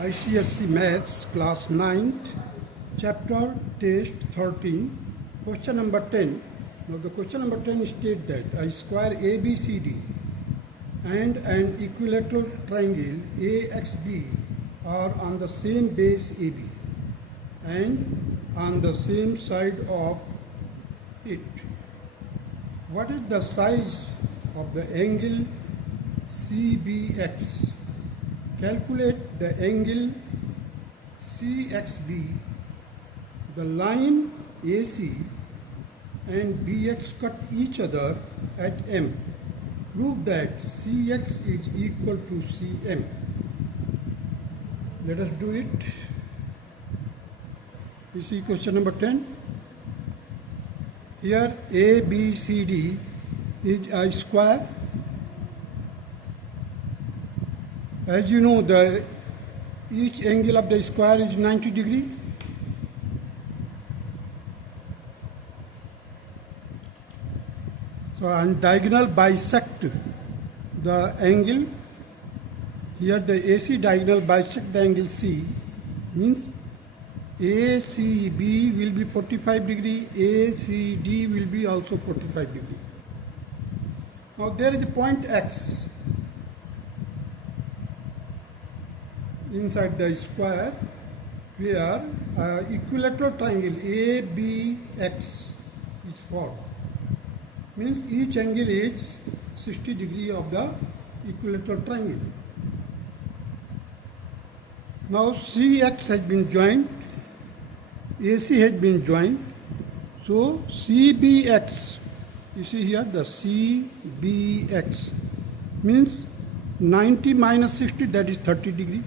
ICSC Maths Class 9th, Chapter Test 13, Question number 10. Now the question number 10 states that a square ABCD and an equilateral triangle AXB are on the same base AB and on the same side of it. What is the size of the angle CBX? Calculate the angle CXB. The line AC and BX cut each other at M. Prove that CX is equal to CM. Let us do it. You see question number 10. Here ABCD is a square. As you know, each angle of the square is 90 degrees. So on diagonal bisect the angle. Here the AC diagonal bisect the angle C, means ACB will be 45 degree, ACD will be also 45 degree. Now there is a point X inside the square where equilateral triangle ABX is formed. Means each angle is 60 degree of the equilateral triangle. Now CX has been joined, AC has been joined, so CBX, you see here the CBX means 90 minus 60, that is 30 degree.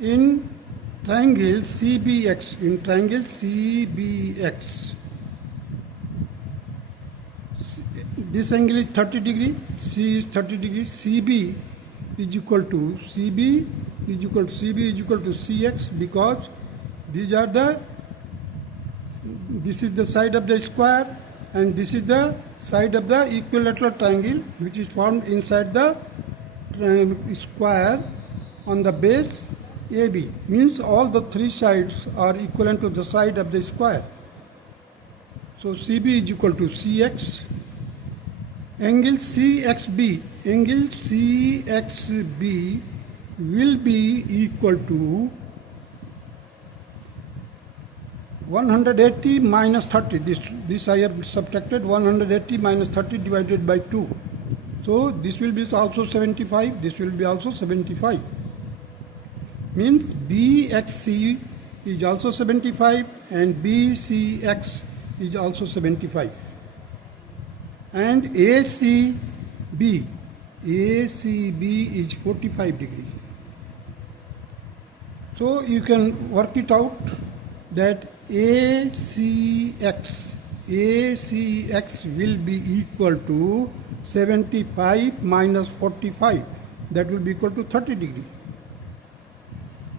In triangle CBX, this angle is 30 degree, C is 30 degree, CB is equal to CX, because this is the side of the square and this is the side of the equilateral triangle which is formed inside the square on the base AB. Means all the three sides are equivalent to the side of the square. So CB is equal to CX. Angle CXB will be equal to 180 minus 30. This I have subtracted 180 minus 30 divided by 2. So this will be also 75. This will be also 75. Means BXC is also 75 and BCX is also 75. And ACB is 45 degree. So you can work it out that ACX will be equal to 75 minus 45. That will be equal to 30 degree.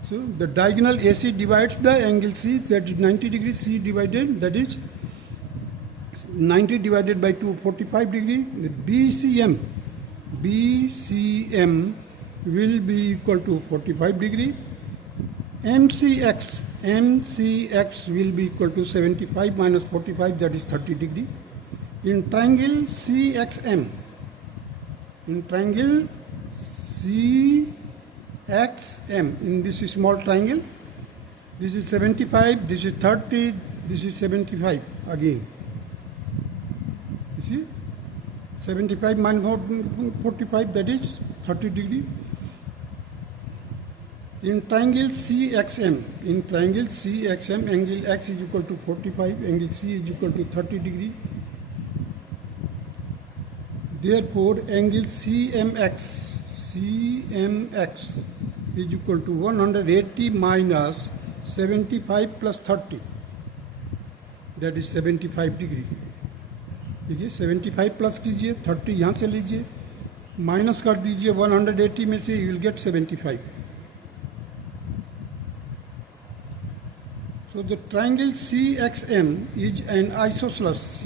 So the diagonal AC divides the angle C, that is 90 degrees, C divided, that is 90 divided by 2, 45 degree. The BCM will be equal to 45 degree. MCX will be equal to 75 minus 45, that is 30 degree. In triangle CXM, in this small triangle, this is 75, this is 30, this is 75 again. You see, 75 minus 45, that is 30 degree. In triangle CXM, angle X is equal to 45, angle C is equal to 30 degree. Therefore, angle CMX is equal to 180 minus 75 plus 30, that is 75 degree. देखिए 75 plus कीजिए, 30 यहाँ से लीजिए, minus कर दीजिए 180 में से, you will get 75. So the triangle CXM is an isosceles.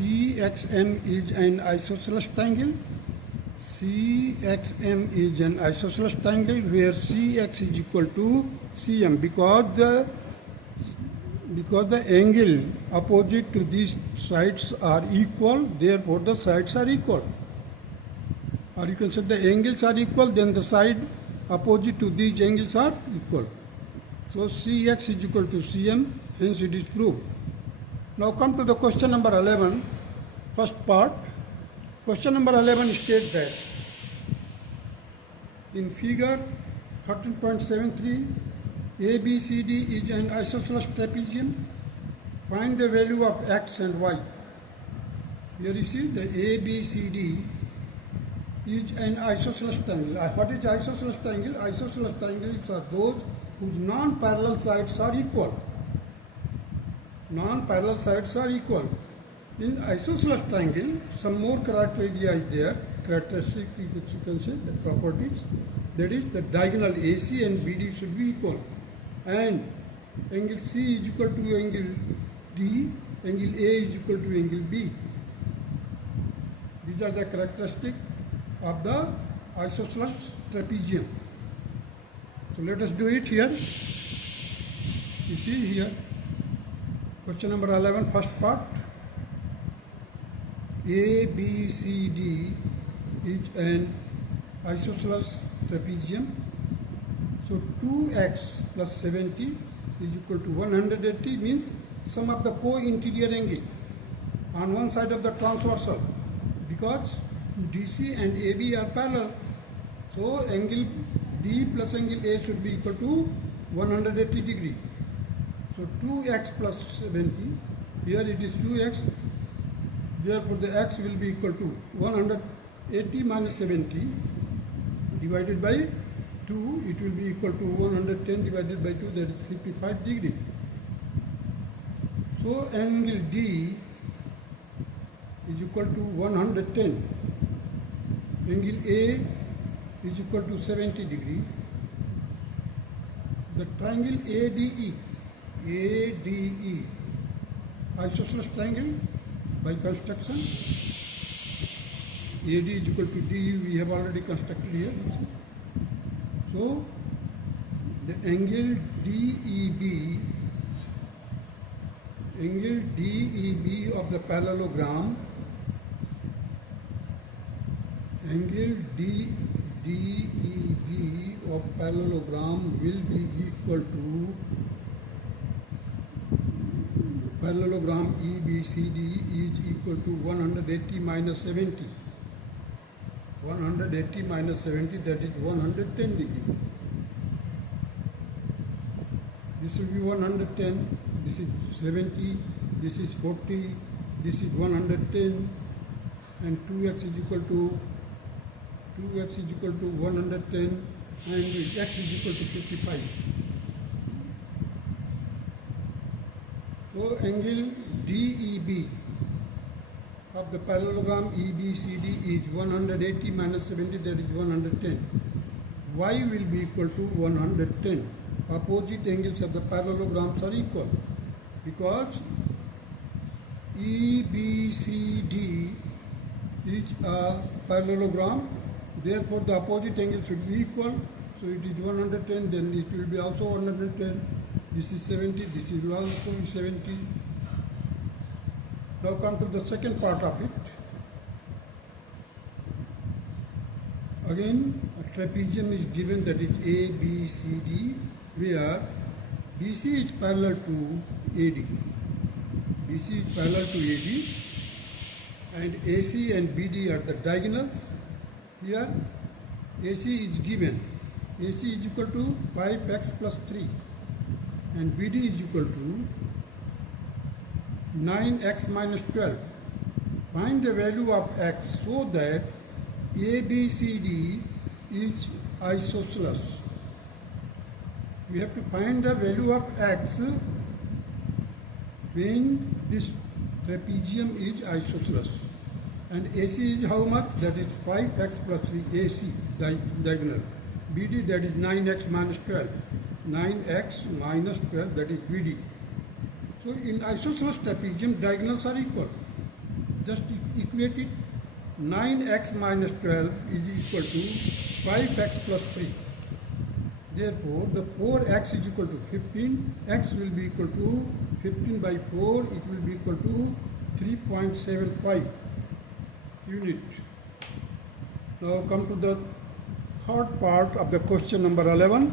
triangle CXM is an isosceles triangle where CX is equal to CM because the angle opposite to these sides are equal, therefore the sides are equal. Or you can say the angles are equal, then the side opposite to these angles are equal. So CX is equal to CM, hence it is proved. Now come to the question number 11, first part. Question number 11 states that in figure 13.73, ABCD is an isosceles trapezium. Find the value of x and y. Here you see the ABCD is an isosceles triangle. What is isosceles triangle? Isosceles triangles are those whose non-parallel sides are equal. Non-parallel sides are equal. In isosceles triangle, some more criteria is there. Characteristic, you can say, the properties. That is, the diagonal AC and BD should be equal. And angle C is equal to angle D, angle A is equal to angle B. These are the characteristics of the isosceles trapezium. So let us do it here. You see here, question number 11, first part. ABCD is an isosceles trapezium. So 2x plus 70 is equal to 180 means sum of the co-interior angle on one side of the transversal, because DC and AB are parallel. So angle D plus angle A should be equal to 180 degree. So 2x plus 70, here it is 2x, therefore the x will be equal to 180 minus 70 divided by 2, it will be equal to 110 divided by 2, that is 55 degree. So angle D is equal to 110, angle A is equal to 70 degree. The triangle ADE, isosceles triangle by construction. AD is equal to D, we have already constructed here. So the angle DEB of the parallelogram, angle DEB of parallelogram will be equal to parallelogram EBCD is equal to 180 minus 70. 180 minus 70, that is 110 degree. This will be 110, this is 70, this is 40, this is 110, and 2x is equal to 110, and x is equal to 55. So angle DEB of the parallelogram EBCD is 180 minus 70, that is 110. Y will be equal to 110. Opposite angles of the parallelograms are equal because EBCD is a parallelogram, therefore the opposite angle should be equal. So it is 110, then it will be also 110. This is 70, this is also 70. Now come to the second part of it. Again, a trapezium is given, that is ABCD, where BC is parallel to AD. BC is parallel to AD, and AC and BD are the diagonals. Here, AC is given. AC is equal to 5x plus 3, and BD is equal to 9x minus 12. Find the value of x so that ABCD is isosceles. We have to find the value of x when this trapezium is isosceles. And AC is how much? That is 5x plus 3 AC, diagonal. BD, that is 9x minus 12. 9x minus 12, that is BD. So in isosceles trapezium, diagonals are equal. Just equate it. 9x minus 12 is equal to 5x plus 3. Therefore, the 4x is equal to 15. X will be equal to 15 by 4. It will be equal to 3.75 unit. Now come to the third part of the question number 11.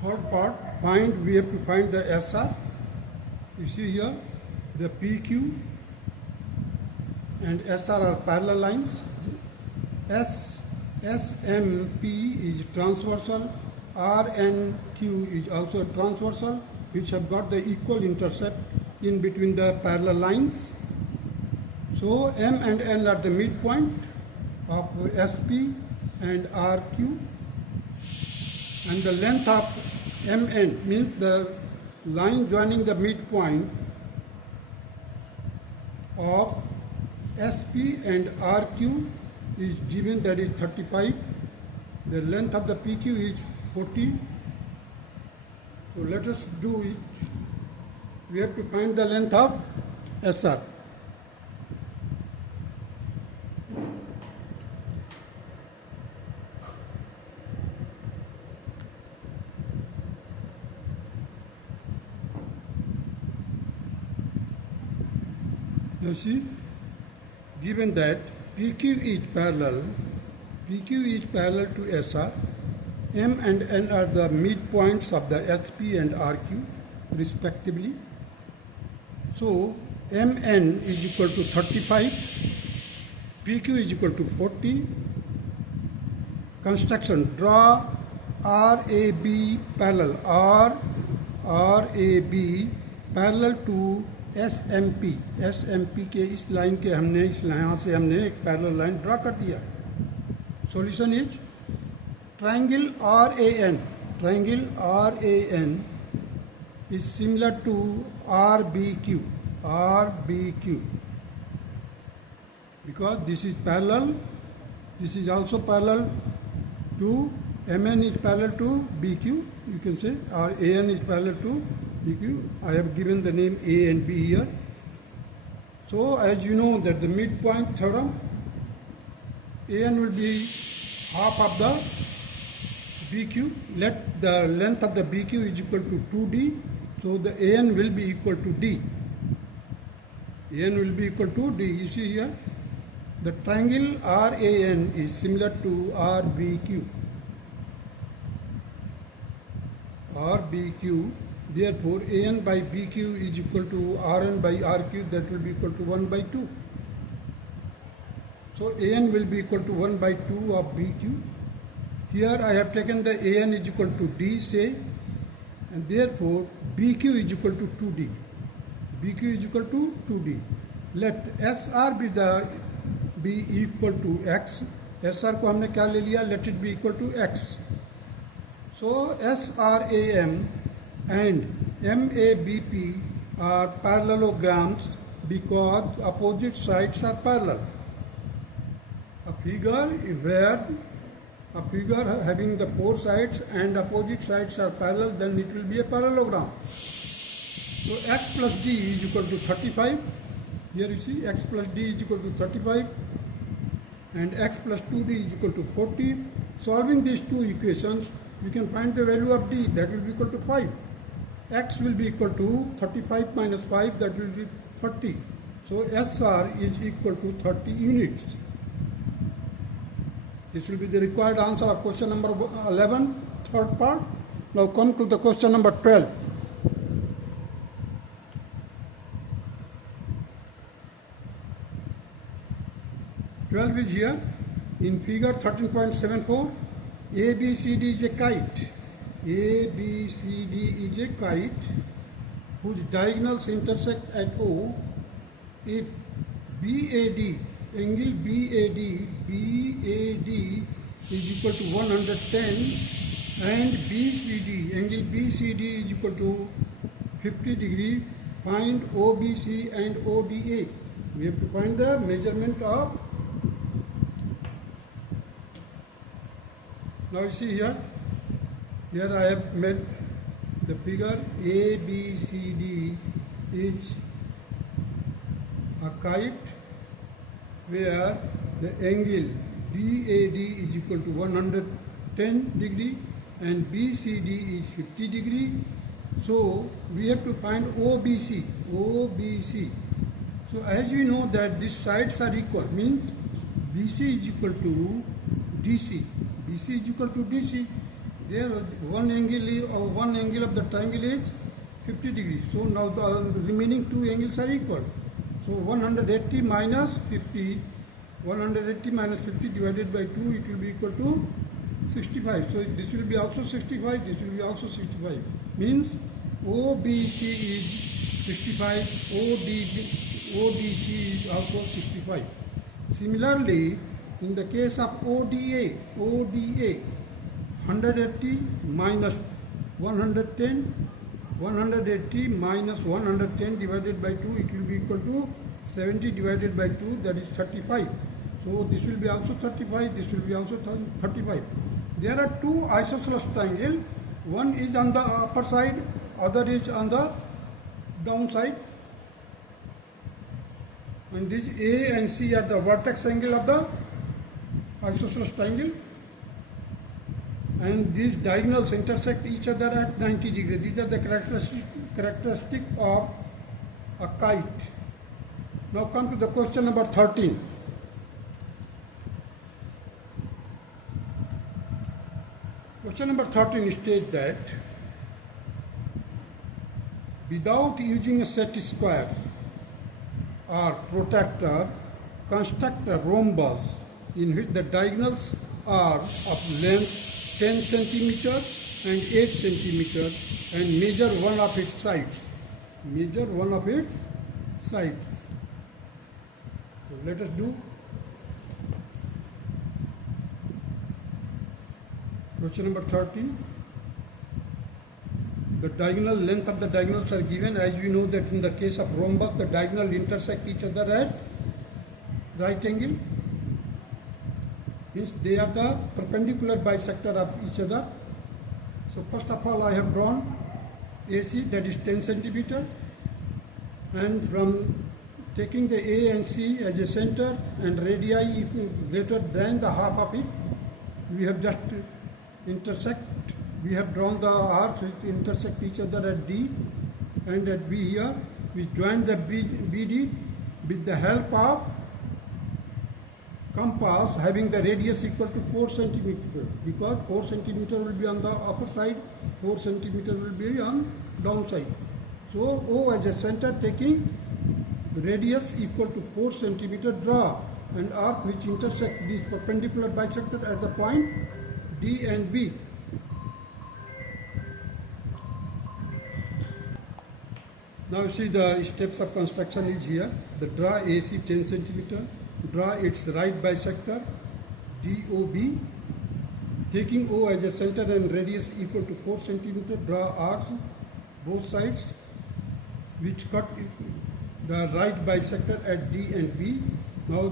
Third part, we have to find the SR. You see here, the PQ and SR are parallel lines. SMP is transversal, RNQ is also transversal, which have got the equal intercept in between the parallel lines. So M and N are the midpoint of SP and RQ, and the length of MN means the line joining the midpoint of SP and RQ is given, that is 35. The length of the PQ is 40. So let us do it. We have to find the length of SR. You see, given that PQ is parallel to SR, M and N are the midpoints of the SP and RQ respectively. So MN is equal to 35, PQ is equal to 40. Construction, draw RAB parallel, RAB parallel to SMP के इस line के हमने इस यहाँ से हमने एक parallel line draw कर दिया. Solution is triangle RAN is similar to RBQ because this is parallel, this is also parallel to MN is parallel to BQ, you can say, or AN is parallel to BQ. I have given the name A and B here. So as you know that the midpoint theorem, AN will be half of the BQ. Let the length of the BQ is equal to 2D. So the AN will be equal to D. AN will be equal to D. You see here, the triangle RAN is similar to RBQ. Therefore, AN by BQ is equal to RN by RQ, that will be equal to 1 by 2. So AN will be equal to 1 by 2 of BQ. Here I have taken the AN is equal to D, say, and therefore BQ is equal to 2D. BQ is equal to 2D. Let SR be equal to X. SR को हमने क्या ले लिया? Let it be equal to X. So SRAM and MABP are parallelograms because opposite sides are parallel. A figure having the four sides and opposite sides are parallel, then it will be a parallelogram. So X plus D is equal to 35. Here you see X plus D is equal to 35 and X plus 2D is equal to 40. Solving these two equations, we can find the value of D, that will be equal to 5. X will be equal to 35 minus 5, that will be 30. So SR is equal to 30 units. This will be the required answer of question number 11, third part. Now come to the question number 12. 12 is here. In figure 13.74, ABCD is a kite. ABCD is a kite whose diagonals intersect at O. If BAD, angle BAD is equal to 110 and BCD, angle BCD is equal to 50 degree, find OBC and ODA. We have to find the measurement of. Now you see here I have made the figure ABCD is a kite where the angle BAD is equal to 110 degree and BCD is 50 degree. So we have to find OBC. So as we know that these sides are equal, means BC is equal to DC. BC is equal to DC. There one angle of the triangle is 50 degrees. So now the remaining two angles are equal. So 180 minus 50 divided by 2, it will be equal to 65. So this will be also 65, this will be also 65. Means OBC is 65, ODC is also 65. Similarly, in the case of ODA, 180 minus 110, 180 minus 110 divided by 2, it will be equal to 70 divided by 2, that is 35. So this will be also 35, this will be also 35. There are two isosceles triangles. One is on the upper side, other is on the down side. And these A and C are the vertex angle of the isosceles triangle, and these diagonals intersect each other at 90 degrees. These are the characteristic of a kite. Now come to the question number 13. Question number 13 states that without using a set square or protractor, construct a rhombus in which the diagonals are of length 10 centimeter and 8 centimeter and measure one of its sides. Measure one of its sides. So let us do. Question number 13. The diagonal length of the diagonals are given. As we know that in the case of rhombus, the diagonal intersect each other at right angle. Means they are the perpendicular bisector of each other. So first of all I have drawn AC, that is 10 centimeter, and from taking the A and C as a center and radii greater than the half of it, we have just we have drawn the arcs which intersect each other at D and at B here. We join the BD with the help of compass having the radius equal to 4 centimeter, because 4 centimeter will be on the upper side, 4 centimeter will be on down side. So O as a center, taking radius equal to 4 centimeter, draw an arc which intersect these perpendicular bisector at the point D and B. Now you see the steps of construction is here. The draw AC 10 centimeter, draw its right bisector DOB, taking O as a center and radius equal to 4 centimeter, draw arcs both sides which cut the right bisector at D and B. Now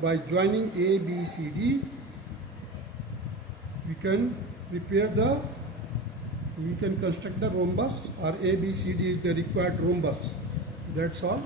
by joining A, B, C, D, we can construct the rhombus, or A, B, C, D is the required rhombus. That's all.